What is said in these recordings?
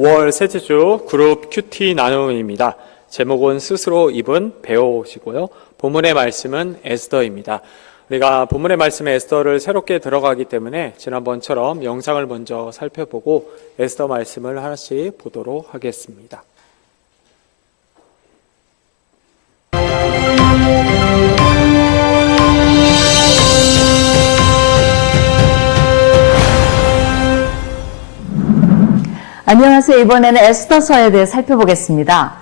5월 셋째 주 그룹 큐티 나눔입니다. 제목은 스스로 입은 배우시고요. 본문의 말씀은 에스더입니다. 우리가 본문의 말씀에 에스더를 새롭게 들어가기 때문에 지난번처럼 영상을 먼저 살펴보고 에스더 말씀을 하나씩 보도록 하겠습니다. 안녕하세요. 이번에는 에스더서에 대해 살펴보겠습니다.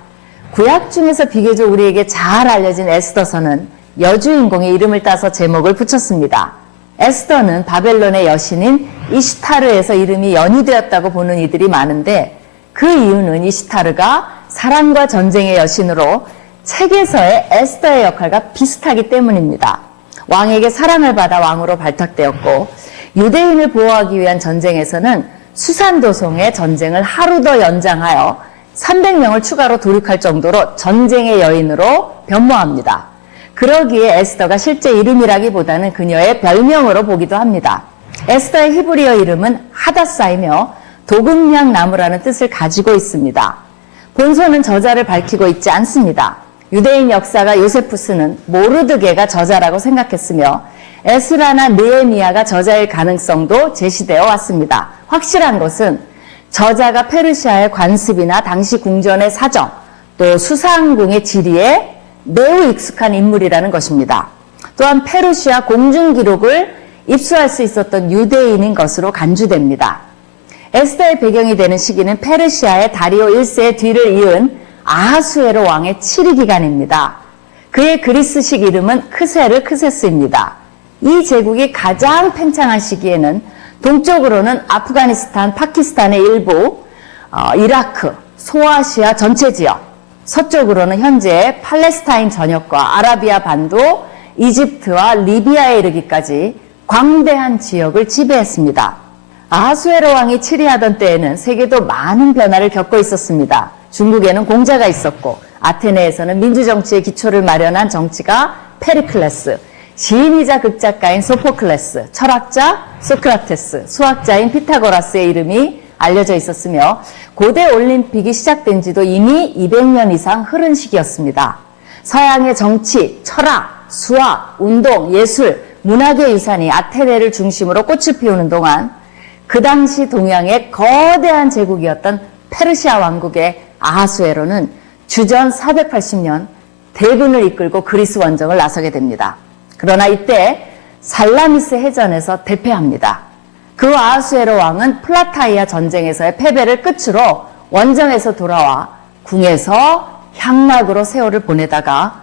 구약 중에서 비교적 우리에게 잘 알려진 에스더서는 여주인공의 이름을 따서 제목을 붙였습니다. 에스더는 바벨론의 여신인 이시타르에서 이름이 연유되었다고 보는 이들이 많은데 그 이유는 이시타르가 사랑과 전쟁의 여신으로 책에서의 에스더의 역할과 비슷하기 때문입니다. 왕에게 사랑을 받아 왕으로 발탁되었고 유대인을 보호하기 위한 전쟁에서는 수산도성의 전쟁을 하루 더 연장하여 300명을 추가로 돌입할 정도로 전쟁의 여인으로 변모합니다. 그러기에 에스더가 실제 이름이라기보다는 그녀의 별명으로 보기도 합니다. 에스더의 히브리어 이름은 하다사이며 도금냥 나무라는 뜻을 가지고 있습니다. 본서는 저자를 밝히고 있지 않습니다. 유대인 역사가 요세푸스는 모르드게가 저자라고 생각했으며 에스라나 느헤미야가 저자일 가능성도 제시되어 왔습니다. 확실한 것은 저자가 페르시아의 관습이나 당시 궁전의 사정, 또 수상궁의 지리에 매우 익숙한 인물이라는 것입니다. 또한 페르시아 공중기록을 입수할 수 있었던 유대인인 것으로 간주됩니다. 에스더의 배경이 되는 시기는 페르시아의 다리오 1세의 뒤를 이은 아하수에로 왕의 7위 기간입니다. 그의 그리스식 이름은 크세르크세스입니다. 이 제국이 가장 팽창한 시기에는 동쪽으로는 아프가니스탄, 파키스탄의 일부, 이라크, 소아시아 전체 지역, 서쪽으로는 현재 팔레스타인 전역과 아라비아 반도, 이집트와 리비아에 이르기까지 광대한 지역을 지배했습니다. 아하수에로 왕이 치리하던 때에는 세계도 많은 변화를 겪고 있었습니다. 중국에는 공자가 있었고 아테네에서는 민주정치의 기초를 마련한 정치가 페리클레스, 시인이자 극작가인 소포클레스, 철학자 소크라테스, 수학자인 피타고라스의 이름이 알려져 있었으며 고대 올림픽이 시작된 지도 이미 200년 이상 흐른 시기였습니다. 서양의 정치, 철학, 수학, 운동, 예술, 문학의 유산이 아테네를 중심으로 꽃을 피우는 동안 그 당시 동양의 거대한 제국이었던 페르시아 왕국의 아하수에로는 주전 480년 대군을 이끌고 그리스 원정을 나서게 됩니다. 그러나 이때 살라미스 해전에서 대패합니다. 그 아하수에로 왕은 플라타이아 전쟁에서의 패배를 끝으로 원정에서 돌아와 궁에서 향락으로 세월을 보내다가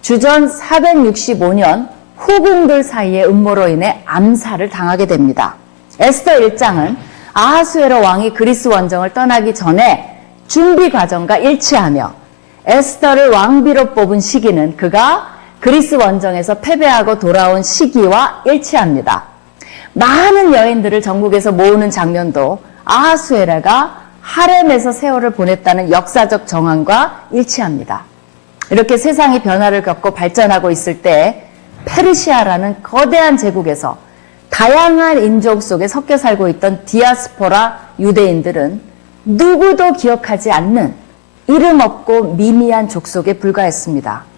주전 465년 후궁들 사이의 음모로 인해 암살을 당하게 됩니다. 에스더 1장은 아하수에로 왕이 그리스 원정을 떠나기 전에 준비 과정과 일치하며 에스더를 왕비로 뽑은 시기는 그가 그리스 원정에서 패배하고 돌아온 시기와 일치합니다. 많은 여인들을 전국에서 모으는 장면도 아하수에라가 하렘에서 세월을 보냈다는 역사적 정황과 일치합니다. 이렇게 세상이 변화를 겪고 발전하고 있을 때 페르시아라는 거대한 제국에서 다양한 인종 속에 섞여 살고 있던 디아스포라 유대인들은 누구도 기억하지 않는 이름 없고 미미한 족속에 불과했습니다.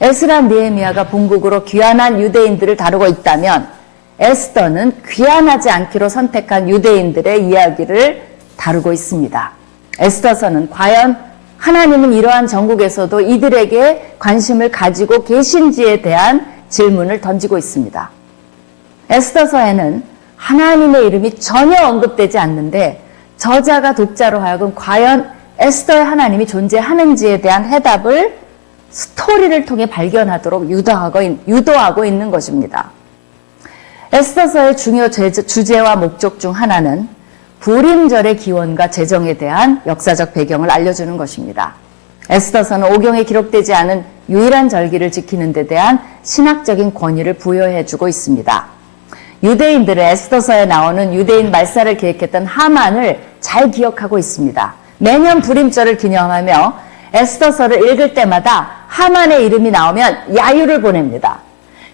에스라 느헤미야가 본국으로 귀환한 유대인들을 다루고 있다면 에스더는 귀환하지 않기로 선택한 유대인들의 이야기를 다루고 있습니다. 에스더서는 과연 하나님은 이러한 전국에서도 이들에게 관심을 가지고 계신지에 대한 질문을 던지고 있습니다. 에스더서에는 하나님의 이름이 전혀 언급되지 않는데 저자가 독자로 하여금 과연 에스더의 하나님이 존재하는지에 대한 해답을 스토리를 통해 발견하도록 유도하고 있는 것입니다. 에스더서의 중요 주제와 목적 중 하나는 불임절의 기원과 제정에 대한 역사적 배경을 알려주는 것입니다. 에스더서는 오경에 기록되지 않은 유일한 절기를 지키는 데 대한 신학적인 권위를 부여해주고 있습니다. 유대인들은 에스더서에 나오는 유대인 말살을 계획했던 하만을 잘 기억하고 있습니다. 매년 불임절을 기념하며 에스더서를 읽을 때마다 하만의 이름이 나오면 야유를 보냅니다.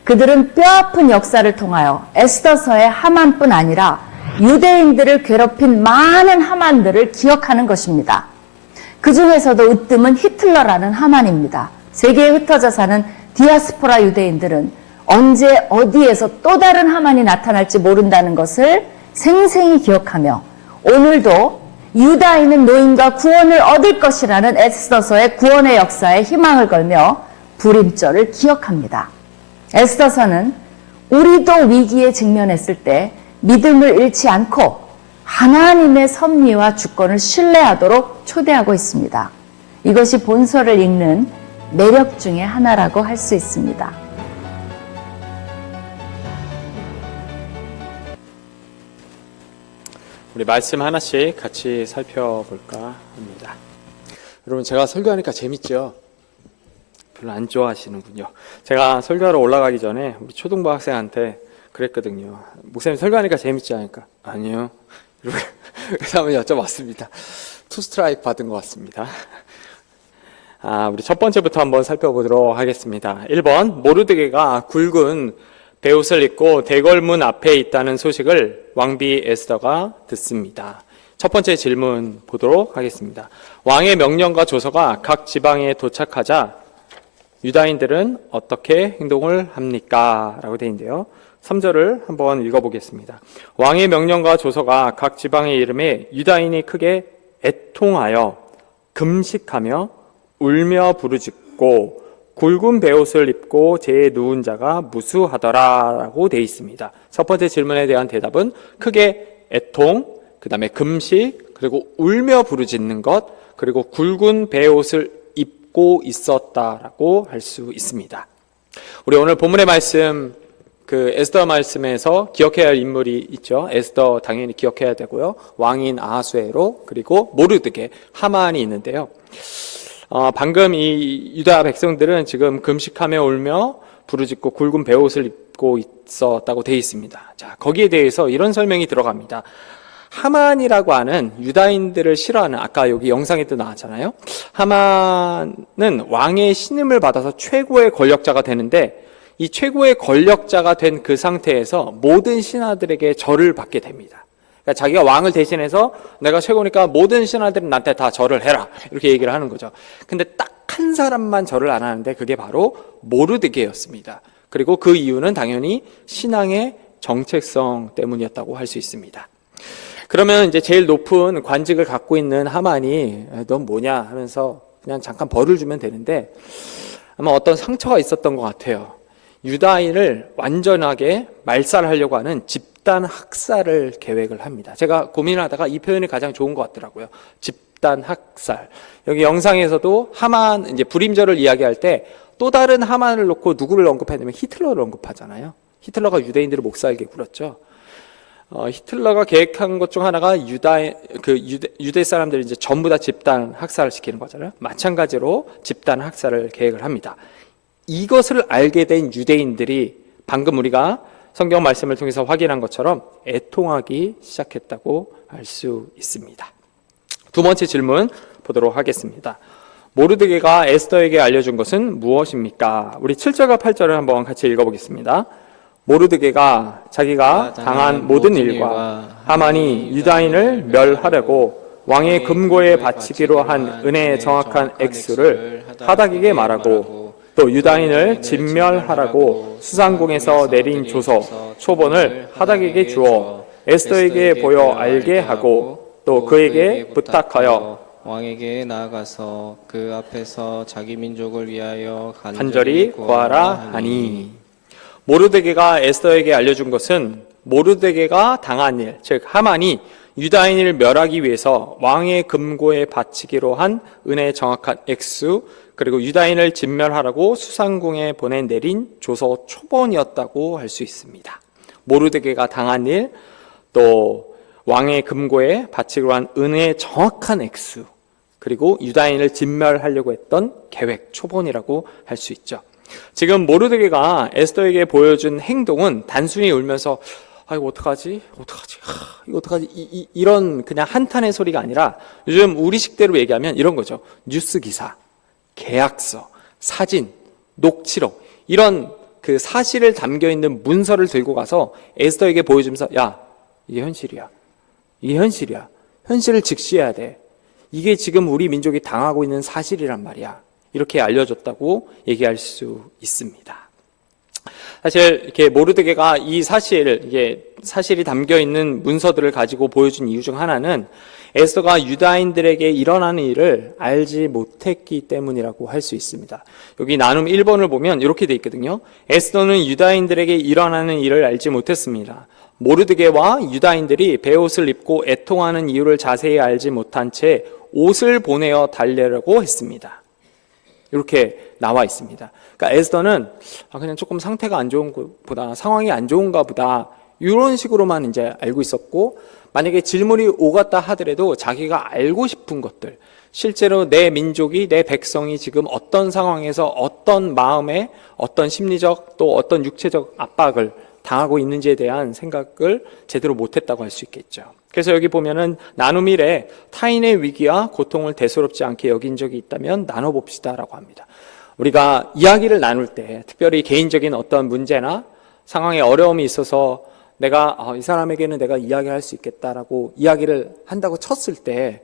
그들은 뼈아픈 역사를 통하여 에스더서의 하만뿐 아니라 유대인들을 괴롭힌 많은 하만들을 기억하는 것입니다. 그 중에서도 으뜸은 히틀러라는 하만입니다. 세계에 흩어져 사는 디아스포라 유대인들은 언제 어디에서 또 다른 하만이 나타날지 모른다는 것을 생생히 기억하며 오늘도 유다인은 노임과 구원을 얻을 것이라는 에스더서의 구원의 역사에 희망을 걸며 불임절을 기억합니다. 에스더서는 우리도 위기에 직면했을 때 믿음을 잃지 않고 하나님의 섭리와 주권을 신뢰하도록 초대하고 있습니다. 이것이 본서를 읽는 매력 중에 하나라고 할 수 있습니다. 우리 말씀 하나씩 같이 살펴볼까 합니다. 여러분, 제가 설교하니까 재밌죠? 별로 안 좋아하시는군요. 제가 설교하러 올라가기 전에 우리 초등부 학생한테 그랬거든요. 목사님 설교하니까 재밌지 않을까? 아니요. 그래서 한번 여쭤봤습니다. 투 스트라이크 받은 것 같습니다. 우리 첫 번째부터 한번 살펴보도록 하겠습니다. 1번, 모르드게가 굵은 베옷을 입고 대궐문 앞에 있다는 소식을 왕비 에스더가 듣습니다. 첫 번째 질문 보도록 하겠습니다. 왕의 명령과 조서가 각 지방에 도착하자 유다인들은 어떻게 행동을 합니까? 라고 되어 있는데요. 3절을 한번 읽어보겠습니다. 왕의 명령과 조서가 각 지방에 이름에 유다인이 크게 애통하여 금식하며 울며 부르짖고 굵은 베옷을 입고 재에 누운 자가 무수하더라 라고 되어 있습니다. 첫 번째 질문에 대한 대답은 크게 애통, 그 다음에 금식, 그리고 울며 부르짖는 것, 그리고 굵은 베옷을 입고 있었다라고 할 수 있습니다. 우리 오늘 본문의 말씀, 그 에스더 말씀에서 기억해야 할 인물이 있죠. 에스더 당연히 기억해야 되고요. 왕인 아하수에로, 그리고 모르드게, 하만이 있는데요. 방금 이 유다 백성들은 지금 금식하며 울며 부르짖고 굵은 베옷을 입고 있었다고 되어 있습니다. 자, 거기에 대해서 이런 설명이 들어갑니다. 하만이라고 하는 유다인들을 싫어하는, 아까 여기 영상에도 나왔잖아요. 하만은 왕의 신임을 받아서 최고의 권력자가 되는데 이 최고의 권력자가 된 그 상태에서 모든 신하들에게 절을 받게 됩니다. 그러니까 자기가 왕을 대신해서 내가 최고니까 모든 신하들은 나한테 다 절을 해라, 이렇게 얘기를 하는 거죠. 근데 딱 한 사람만 절을 안 하는데 그게 바로 모르드게였습니다. 그리고 그 이유는 당연히 신앙의 정체성 때문이었다고 할 수 있습니다. 그러면 이제 제일 높은 관직을 갖고 있는 하만이 넌 뭐냐 하면서 그냥 잠깐 벌을 주면 되는데 아마 어떤 상처가 있었던 것 같아요. 유다인을 완전하게 말살하려고 하는 집단 학살을 계획을 합니다. 제가 고민하다가 이 표현이 가장 좋은 것 같더라고요. 집단 학살. 여기 영상에서도 하만, 이제 불임절을 이야기할 때 또 다른 하만을 놓고 누구를 언급하냐면 히틀러를 언급하잖아요. 히틀러가 유대인들을 못 살게 굴었죠. 히틀러가 계획한 것 중 하나가 유대 사람들이 이제 전부 다 집단 학살을 시키는 거잖아요. 마찬가지로 집단 학살을 계획을 합니다. 이것을 알게 된 유대인들이 방금 우리가 성경 말씀을 통해서 확인한 것처럼 애통하기 시작했다고 알 수 있습니다. 두 번째 질문 보도록 하겠습니다. 모르드게가 에스더에게 알려준 것은 무엇입니까? 우리 7절과 8절을 한번 같이 읽어보겠습니다. 모르드게가 자기가 당한 모든 일과 하만이 유다인을 멸하려고 왕의 금고에 바치기로 한 은혜의 정확한 액수를 하닥에게 말하고 또 유다인을 진멸하라고 수상궁에서 내린 조서, 초본을 하닥에게 주어 에스더에게 보여 알게 하고 또 그에게 부탁하여 왕에게 나아가서 그 앞에서 자기 민족을 위하여 간절히 구하라 하니. 모르드게가 에스더에게 알려준 것은 모르드게가 당한 일, 즉 하만이 유다인을 멸하기 위해서 왕의 금고에 바치기로 한 은혜의 정확한 액수, 그리고 유다인을 진멸하라고 수상궁에 보내 내린 조서 초본이었다고 할 수 있습니다. 모르드게가 당한 일, 또 왕의 금고에 바치기로 한 은혜의 정확한 액수, 그리고 유다인을 진멸하려고 했던 계획 초본이라고 할 수 있죠. 지금 모르드게가 에스더에게 보여준 행동은 단순히 울면서 이거 어떡하지? 이거 어떡하지? 이런 그냥 한탄의 소리가 아니라 요즘 우리식대로 얘기하면 이런 거죠. 뉴스 기사, 계약서, 사진, 녹취록, 이런 그 사실을 담겨 있는 문서를 들고 가서 에스더에게 보여주면서 야, 이게 현실이야. 이게 현실이야. 현실을 직시해야 돼. 이게 지금 우리 민족이 당하고 있는 사실이란 말이야. 이렇게 알려줬다고 얘기할 수 있습니다. 사실 이렇게 모르드게가 이 이게 사실이 담겨 있는 문서들을 가지고 보여준 이유 중 하나는 에스더가 유다인들에게 일어나는 일을 알지 못했기 때문이라고 할 수 있습니다. 여기 나눔 1번을 보면 이렇게 돼 있거든요. 에스더는 유다인들에게 일어나는 일을 알지 못했습니다. 모르드게와 유다인들이 베옷을 입고 애통하는 이유를 자세히 알지 못한 채 옷을 보내어 달래려고 했습니다. 이렇게 나와 있습니다. 그러니까 에스더는 그냥 조금 상태가 안 좋은 보다, 상황이 안 좋은가 보다, 이런 식으로만 이제 알고 있었고, 만약에 질문이 오갔다 하더라도 자기가 알고 싶은 것들, 실제로 내 민족이, 내 백성이 지금 어떤 상황에서 어떤 마음에 어떤 심리적 또 어떤 육체적 압박을 당하고 있는지에 대한 생각을 제대로 못했다고 할 수 있겠죠. 그래서 여기 보면은 나눔 1에 타인의 위기와 고통을 대수롭지 않게 여긴 적이 있다면 나눠봅시다라고 합니다. 우리가 이야기를 나눌 때, 특별히 개인적인 어떤 문제나 상황에 어려움이 있어서 내가 이 사람에게는 내가 이야기할 수 있겠다라고 이야기를 한다고 쳤을 때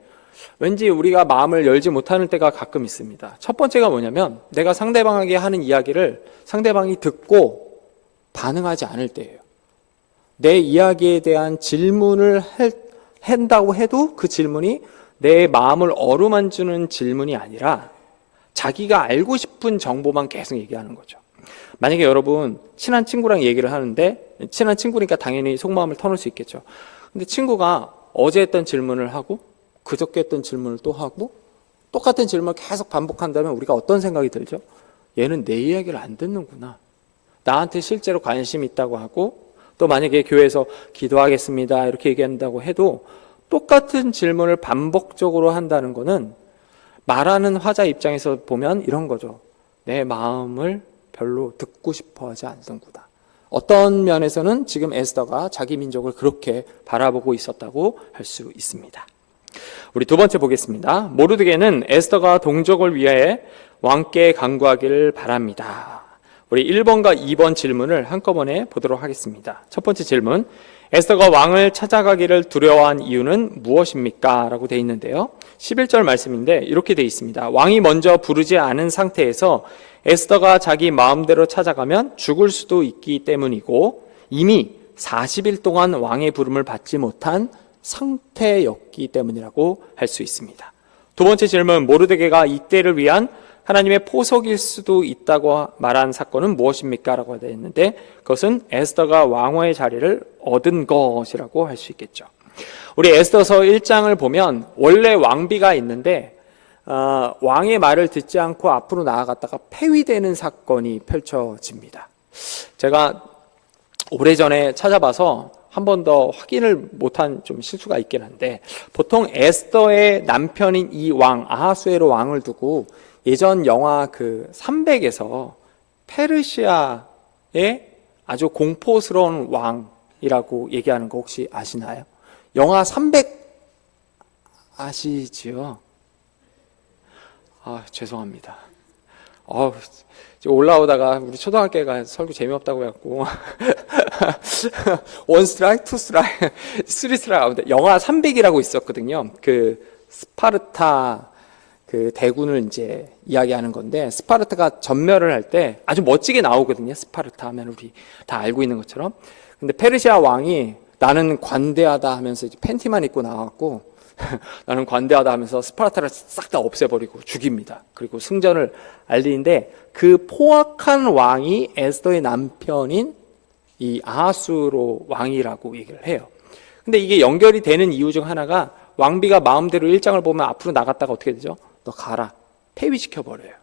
왠지 우리가 마음을 열지 못하는 때가 가끔 있습니다. 첫 번째가 뭐냐면 내가 상대방에게 하는 이야기를 상대방이 듣고 반응하지 않을 때예요. 내 이야기에 대한 질문을 한다고 해도 그 질문이 내 마음을 어루만지는 질문이 아니라 자기가 알고 싶은 정보만 계속 얘기하는 거죠. 만약에 여러분 친한 친구랑 얘기를 하는데, 친한 친구니까 당연히 속마음을 터놓을 수 있겠죠. 근데 친구가 어제 했던 질문을 하고 그저께 했던 질문을 또 하고 똑같은 질문을 계속 반복한다면 우리가 어떤 생각이 들죠? 얘는 내 이야기를 안 듣는구나. 나한테 실제로 관심이 있다고 하고, 또 만약에 교회에서 기도하겠습니다 이렇게 얘기한다고 해도 똑같은 질문을 반복적으로 한다는 거는 말하는 화자 입장에서 보면 이런 거죠. 내 마음을 별로 듣고 싶어 하지 않는구나. 어떤 면에서는 지금 에스더가 자기 민족을 그렇게 바라보고 있었다고 할 수 있습니다. 우리 두 번째 보겠습니다. 모르드게는 에스더가 동족을 위해 왕께 간구하기를 바랍니다. 우리 1번과 2번 질문을 한꺼번에 보도록 하겠습니다. 첫 번째 질문, 에스더가 왕을 찾아가기를 두려워한 이유는 무엇입니까? 라고 되어 있는데요. 11절 말씀인데 이렇게 되어 있습니다. 왕이 먼저 부르지 않은 상태에서 에스더가 자기 마음대로 찾아가면 죽을 수도 있기 때문이고, 이미 40일 동안 왕의 부름을 받지 못한 상태였기 때문이라고 할 수 있습니다. 두 번째 질문, 모르드게가 이때를 위한 하나님의 포석일 수도 있다고 말한 사건은 무엇입니까? 라고 되어 있는데 그것은 에스더가 왕후의 자리를 얻은 것이라고 할 수 있겠죠. 우리 에스더서 1장을 보면 원래 왕비가 있는데 왕의 말을 듣지 않고 앞으로 나아갔다가 폐위되는 사건이 펼쳐집니다. 제가 오래전에 찾아봐서 한 번 더 확인을 못한 좀 실수가 있긴 한데, 보통 에스더의 남편인 이 왕 아하수에로 왕을 두고 예전 영화 300에서 페르시아의 아주 공포스러운 왕이라고 얘기하는 거 혹시 아시나요? 영화 300 아시지요? 죄송합니다. 올라오다가 우리 초등학교가 설교 재미없다고 해갖고 1 스트라이크, 2 스트라이크, 3 스트라이크, 영화 300이라고 있었거든요. 스파르타 대군을 이제 이야기하는 건데, 스파르타가 전멸을 할 때 아주 멋지게 나오거든요. 스파르타 하면 우리 다 알고 있는 것처럼. 근데 페르시아 왕이 나는 관대하다 하면서 이제 팬티만 입고 나왔고 나는 관대하다 하면서 스파르타를 싹 다 없애버리고 죽입니다. 그리고 승전을 알리는데 그 포악한 왕이 에스더의 남편인 이 아하수로 왕이라고 얘기를 해요. 근데 이게 연결이 되는 이유 중 하나가 왕비가 마음대로 일장을 보면 앞으로 나갔다가 어떻게 되죠? 너 가라. 폐위시켜버려요.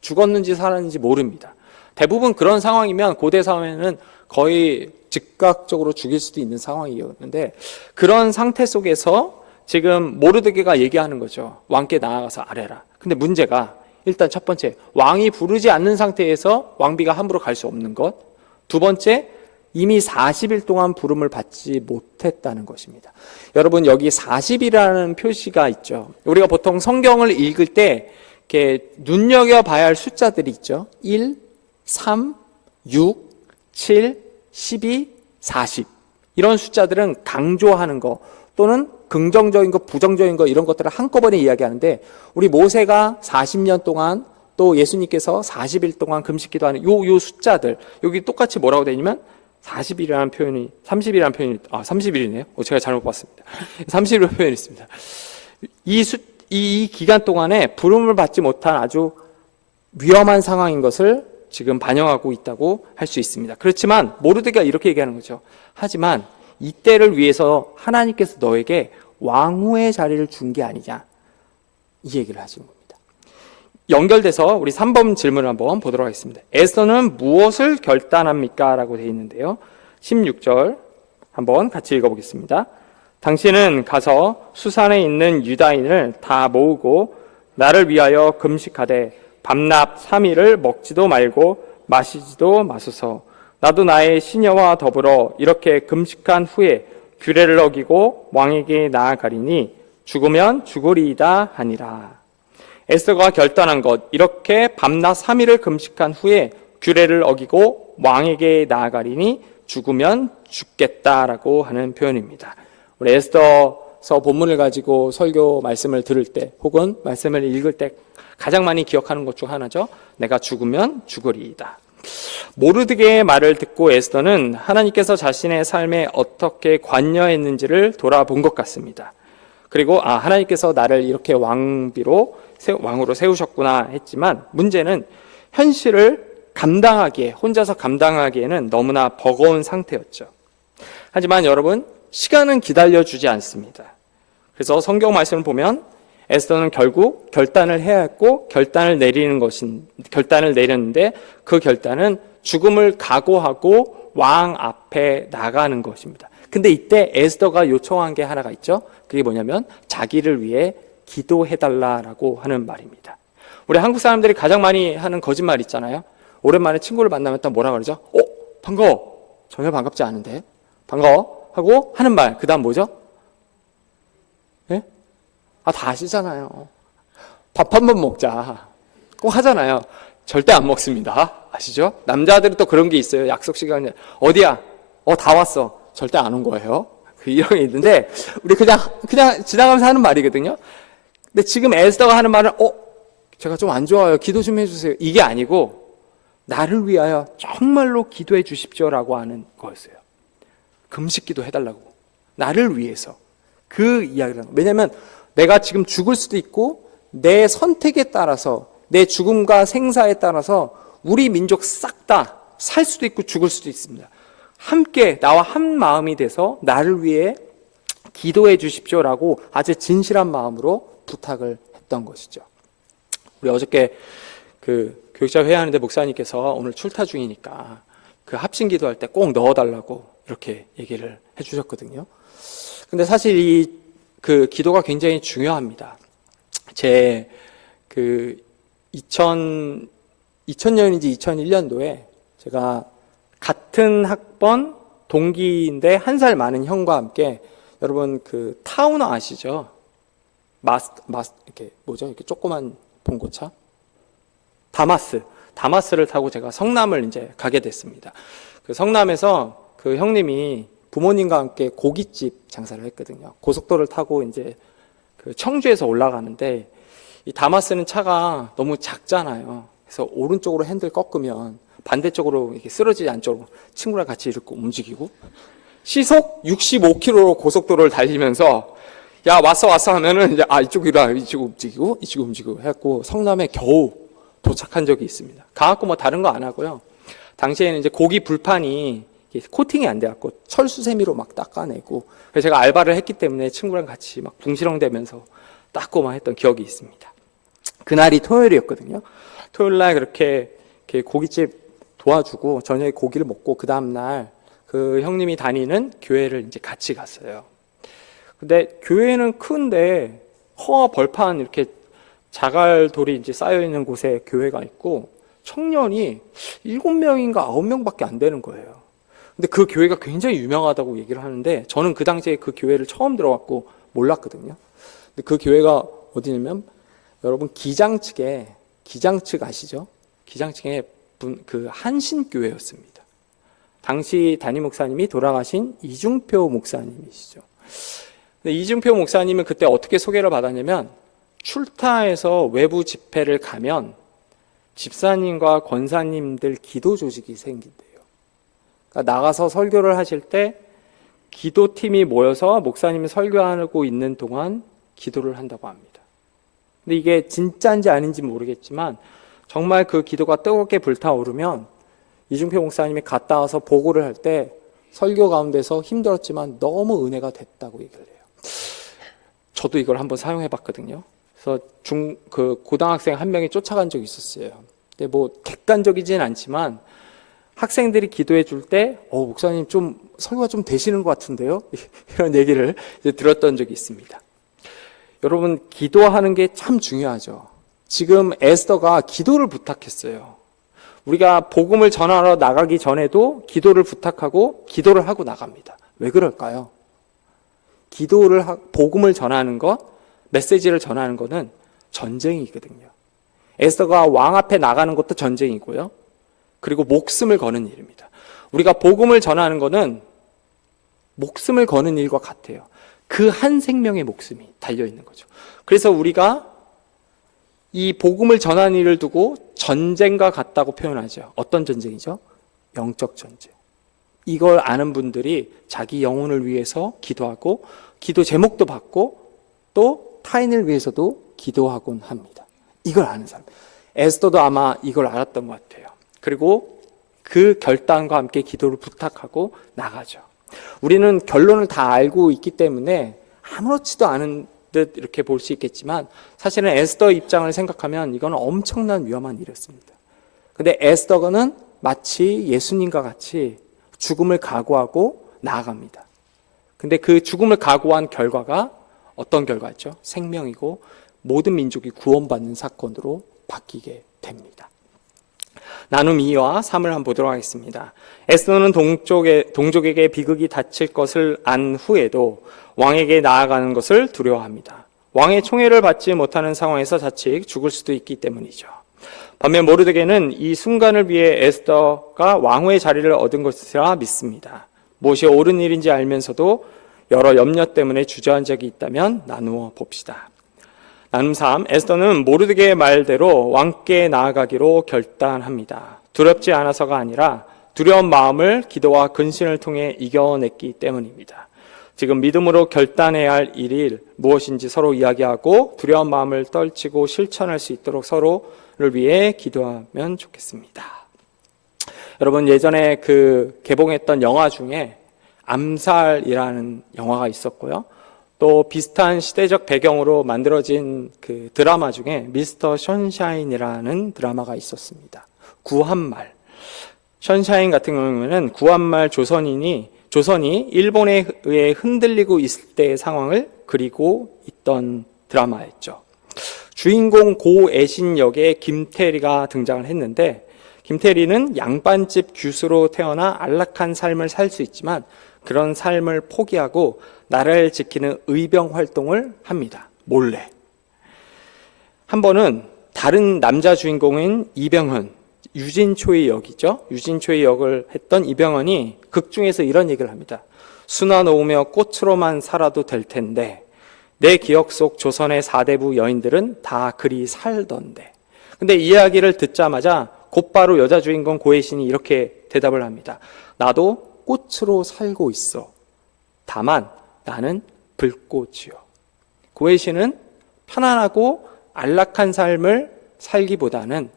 죽었는지 살았는지 모릅니다. 대부분 그런 상황이면 고대 사회는 거의 즉각적으로 죽일 수도 있는 상황이었는데, 그런 상태 속에서 지금 모르드게가 얘기하는 거죠. 왕께 나아가서 아뢰라. 근데 문제가 일단 첫 번째, 왕이 부르지 않는 상태에서 왕비가 함부로 갈 수 없는 것. 두 번째, 이미 40일 동안 부름을 받지 못했다는 것입니다. 여러분, 여기 40이라는 표시가 있죠. 우리가 보통 성경을 읽을 때 이렇게 눈여겨봐야 할 숫자들이 있죠. 1, 3, 6, 7, 12, 40. 이런 숫자들은 강조하는 거 또는 긍정적인 거, 부정적인 거 이런 것들을 한꺼번에 이야기하는데 우리 모세가 40년 동안 또 예수님께서 40일 동안 금식기도하는 요 숫자들 여기 똑같이 뭐라고 되어 있냐면 40일이라는 표현이 30일이라는 표현이 30일이네요. 제가 잘못 봤습니다. 30일이라는 표현이 있습니다. 이 기간 동안에 부름을 받지 못한 아주 위험한 상황인 것을 지금 반영하고 있다고 할 수 있습니다. 그렇지만 모르드게가 이렇게 얘기하는 거죠. 하지만 이때를 위해서 하나님께서 너에게 왕후의 자리를 준 게 아니냐 이 얘기를 하시는 겁니다. 연결돼서 우리 3번 질문을 한번 보도록 하겠습니다. 에스더는 무엇을 결단합니까? 라고 되어 있는데요. 16절 한번 같이 읽어보겠습니다. 당신은 가서 수산에 있는 유다인을 다 모으고 나를 위하여 금식하되 밤낮 3일을 먹지도 말고 마시지도 마소서. 나도 나의 시녀와 더불어 이렇게 금식한 후에 규례를 어기고 왕에게 나아가리니 죽으면 죽으리이다 하니라. 에스더가 결단한 것, 이렇게 밤낮 3일을 금식한 후에 규례를 어기고 왕에게 나아가리니 죽으면 죽겠다라고 하는 표현입니다. 우리 에스더서 본문을 가지고 설교 말씀을 들을 때 혹은 말씀을 읽을 때 가장 많이 기억하는 것 중 하나죠. 내가 죽으면 죽으리이다. 모르드게의 말을 듣고 에스더는 하나님께서 자신의 삶에 어떻게 관여했는지를 돌아본 것 같습니다. 그리고 하나님께서 나를 이렇게 왕으로 세우셨구나 했지만 문제는 현실을 혼자서 감당하기에는 너무나 버거운 상태였죠. 하지만 여러분, 시간은 기다려주지 않습니다. 그래서 성경 말씀을 보면 에스더는 결국 결단을 해야 했고 결단을 내렸는데 그 결단은 죽음을 각오하고 왕 앞에 나가는 것입니다. 근데 이때 에스더가 요청한 게 하나가 있죠. 그게 뭐냐면 자기를 위해 기도해달라라고 하는 말입니다. 우리 한국 사람들이 가장 많이 하는 거짓말 있잖아요. 오랜만에 친구를 만나면 딱 뭐라 그러죠? 반가워. 전혀 반갑지 않은데. 반가워. 하고 하는 말. 그 다음 뭐죠? 예? 다 아시잖아요. 밥 한 번 먹자. 꼭 하잖아요. 절대 안 먹습니다. 아시죠? 남자들은 또 그런 게 있어요. 약속 시간에. 어디야? 다 왔어. 절대 안 온 거예요. 이런 게 있는데, 우리 그냥 지나가면서 하는 말이거든요. 근데 지금 에스더가 하는 말은, 제가 좀 안 좋아요. 기도 좀 해주세요. 이게 아니고, 나를 위하여 정말로 기도해 주십시오라고 하는 거였어요. 금식 기도 해달라고. 나를 위해서. 그 이야기를 하는 거예요. 왜냐면, 내가 지금 죽을 수도 있고, 내 선택에 따라서, 내 죽음과 생사에 따라서, 우리 민족 싹 다 살 수도 있고 죽을 수도 있습니다. 함께 나와 한 마음이 돼서 나를 위해 기도해 주십시오라고 아주 진실한 마음으로 부탁을 했던 것이죠. 우리 어저께 그 교육자 회의하는데 목사님께서 오늘 출타 중이니까 그 합심 기도할 때 꼭 넣어달라고 이렇게 얘기를 해주셨거든요. 근데 사실 이 그 기도가 굉장히 중요합니다. 제 그 2000년인지 2001년도에 제가 같은 학번 동기인데 한 살 많은 형과 함께 여러분 그 타우너 아시죠? 이렇게 뭐죠? 이렇게 조그만 봉고차? 다마스를 타고 제가 성남을 이제 가게 됐습니다. 그 성남에서 그 형님이 부모님과 함께 고깃집 장사를 했거든요. 고속도로를 타고 이제 그 청주에서 올라가는데 이 다마스는 차가 너무 작잖아요. 그래서 오른쪽으로 핸들 꺾으면 반대쪽으로 이렇게 쓰러지지 않도록 친구랑 같이 이렇게 움직이고 시속 65km로 고속도로를 달리면서 야 왔어 하면은 이제 이쪽이라 이쪽 움직이고 해갖고 성남에 겨우 도착한 적이 있습니다. 가갖고 뭐 다른 거 안 하고요. 당시에는 이제 고기 불판이 코팅이 안 돼갖고 철수세미로 막 닦아내고 그래서 제가 알바를 했기 때문에 친구랑 같이 막 붕시렁대면서 닦고 막 했던 기억이 있습니다. 그날이 토요일이었거든요. 토요일날 그렇게 고깃집 도와주고 저녁에 고기를 먹고 그 다음날 그 형님이 다니는 교회를 이제 같이 갔어요. 근데 교회는 큰데 허와 벌판 이렇게 자갈돌이 이제 쌓여 있는 곳에 교회가 있고 청년이 7명인가 9명밖에 안 되는 거예요. 근데 그 교회가 굉장히 유명하다고 얘기를 하는데 저는 그 당시에 그 교회를 처음 들어갔고 몰랐거든요. 근데 그 교회가 어디냐면 여러분 기장 측 아시죠? 기장 측에 그 한신교회였습니다. 당시 담임 목사님이 돌아가신 이중표 목사님이시죠. 근데 이중표 목사님은 그때 어떻게 소개를 받았냐면 출타에서 외부 집회를 가면 집사님과 권사님들 기도 조직이 생긴대요. 그러니까 나가서 설교를 하실 때 기도팀이 모여서 목사님이 설교하고 있는 동안 기도를 한다고 합니다. 근데 이게 진짜인지 아닌지 모르겠지만 정말 그 기도가 뜨겁게 불타오르면 이중표 목사님이 갔다 와서 보고를 할 때 설교 가운데서 힘들었지만 너무 은혜가 됐다고 얘기를 해요. 저도 이걸 한번 사용해 봤거든요. 그래서 고등학생 한 명이 쫓아간 적이 있었어요. 근데 뭐 객관적이진 않지만 학생들이 기도해 줄 때, 목사님 좀 설교가 좀 되시는 것 같은데요? 이런 얘기를 이제 들었던 적이 있습니다. 여러분, 기도하는 게 참 중요하죠. 지금 에스더가 기도를 부탁했어요. 우리가 복음을 전하러 나가기 전에도 기도를 부탁하고 기도를 하고 나갑니다. 왜 그럴까요? 복음을 전하는 것, 메시지를 전하는 것은 전쟁이거든요. 에스더가 왕 앞에 나가는 것도 전쟁이고요. 그리고 목숨을 거는 일입니다. 우리가 복음을 전하는 것은 목숨을 거는 일과 같아요. 그 한 생명의 목숨이 달려있는 거죠. 그래서 우리가 이 복음을 전하는 일을 두고 전쟁과 같다고 표현하죠. 어떤 전쟁이죠? 영적 전쟁. 이걸 아는 분들이 자기 영혼을 위해서 기도하고 기도 제목도 받고 또 타인을 위해서도 기도하곤 합니다. 이걸 아는 사람. 에스더도 아마 이걸 알았던 것 같아요. 그리고 그 결단과 함께 기도를 부탁하고 나가죠. 우리는 결론을 다 알고 있기 때문에 아무렇지도 않은 듯 이렇게 볼 수 있겠지만 사실은 에스더 입장을 생각하면 이건 엄청난 위험한 일이었습니다. 근데 에스더는 마치 예수님과 같이 죽음을 각오하고 나아갑니다. 근데 그 죽음을 각오한 결과가 어떤 결과죠? 생명이고 모든 민족이 구원받는 사건으로 바뀌게 됩니다. 나눔 2와 3을 한번 보도록 하겠습니다. 에스더는 동족에게 비극이 닥칠 것을 안 후에도 왕에게 나아가는 것을 두려워합니다. 왕의 총애를 받지 못하는 상황에서 자칫 죽을 수도 있기 때문이죠. 반면 모르드게는 이 순간을 위해 에스더가 왕후의 자리를 얻은 것이라 믿습니다. 무엇이 옳은 일인지 알면서도 여러 염려 때문에 주저한 적이 있다면 나누어 봅시다. 나눔 3, 에스더는 모르드게의 말대로 왕께 나아가기로 결단합니다. 두렵지 않아서가 아니라 두려운 마음을 기도와 근신을 통해 이겨냈기 때문입니다. 지금 믿음으로 결단해야 할 일이 무엇인지 서로 이야기하고 두려운 마음을 떨치고 실천할 수 있도록 서로를 위해 기도하면 좋겠습니다. 여러분, 예전에 개봉했던 영화 중에 암살이라는 영화가 있었고요. 또 비슷한 시대적 배경으로 만들어진 드라마 중에 미스터 션샤인이라는 드라마가 있었습니다. 구한말. 션샤인 같은 경우에는 구한말 조선이 일본에 의해 흔들리고 있을 때의 상황을 그리고 있던 드라마였죠. 주인공 고애신 역의 김태리가 등장을 했는데, 김태리는 양반집 규수로 태어나 안락한 삶을 살 수 있지만 그런 삶을 포기하고 나라를 지키는 의병 활동을 합니다. 몰래. 한 번은 다른 남자 주인공인 이병헌, 유진초의 역이죠. 유진초의 역을 했던 이병헌이 극 중에서 이런 얘기를 합니다. 수나 놓으며 꽃으로만 살아도 될 텐데 내 기억 속 조선의 4대부 여인들은 다 그리 살던데. 근데 이 이야기를 듣자마자 곧바로 여자 주인공 고혜신이 이렇게 대답을 합니다. 나도 꽃으로 살고 있어. 다만 나는 불꽃이요. 고혜신은 편안하고 안락한 삶을 살기보다는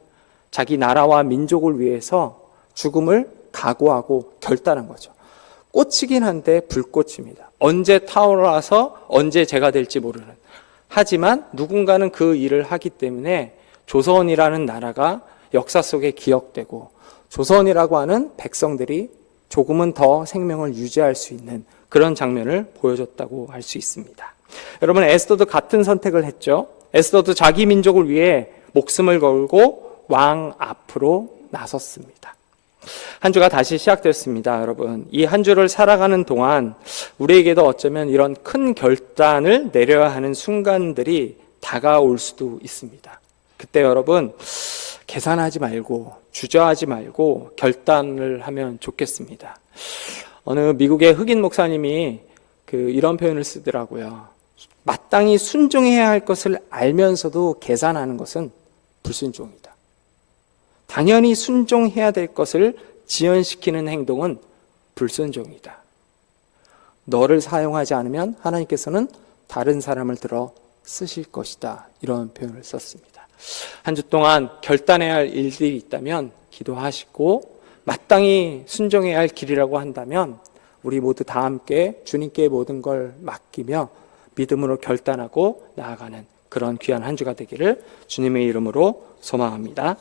자기 나라와 민족을 위해서 죽음을 각오하고 결단한 거죠. 꽃이긴 한데 불꽃입니다. 언제 타올라서 언제 제가 될지 모르는. 하지만 누군가는 그 일을 하기 때문에 조선이라는 나라가 역사 속에 기억되고 조선이라고 하는 백성들이 조금은 더 생명을 유지할 수 있는 그런 장면을 보여줬다고 할 수 있습니다. 여러분, 에스더도 같은 선택을 했죠. 에스더도 자기 민족을 위해 목숨을 걸고 왕 앞으로 나섰습니다. 한 주가 다시 시작됐습니다. 여러분, 이 한 주를 살아가는 동안 우리에게도 어쩌면 이런 큰 결단을 내려야 하는 순간들이 다가올 수도 있습니다. 그때 여러분, 계산하지 말고 주저하지 말고 결단을 하면 좋겠습니다. 어느 미국의 흑인 목사님이 이런 표현을 쓰더라고요. 마땅히 순종해야 할 것을 알면서도 계산하는 것은 불순종이다. 당연히 순종해야 될 것을 지연시키는 행동은 불순종이다. 너를 사용하지 않으면 하나님께서는 다른 사람을 들어 쓰실 것이다. 이런 표현을 썼습니다. 한 주 동안 결단해야 할 일들이 있다면 기도하시고 마땅히 순종해야 할 길이라고 한다면 우리 모두 다 함께 주님께 모든 걸 맡기며 믿음으로 결단하고 나아가는 그런 귀한 한 주가 되기를 주님의 이름으로 소망합니다.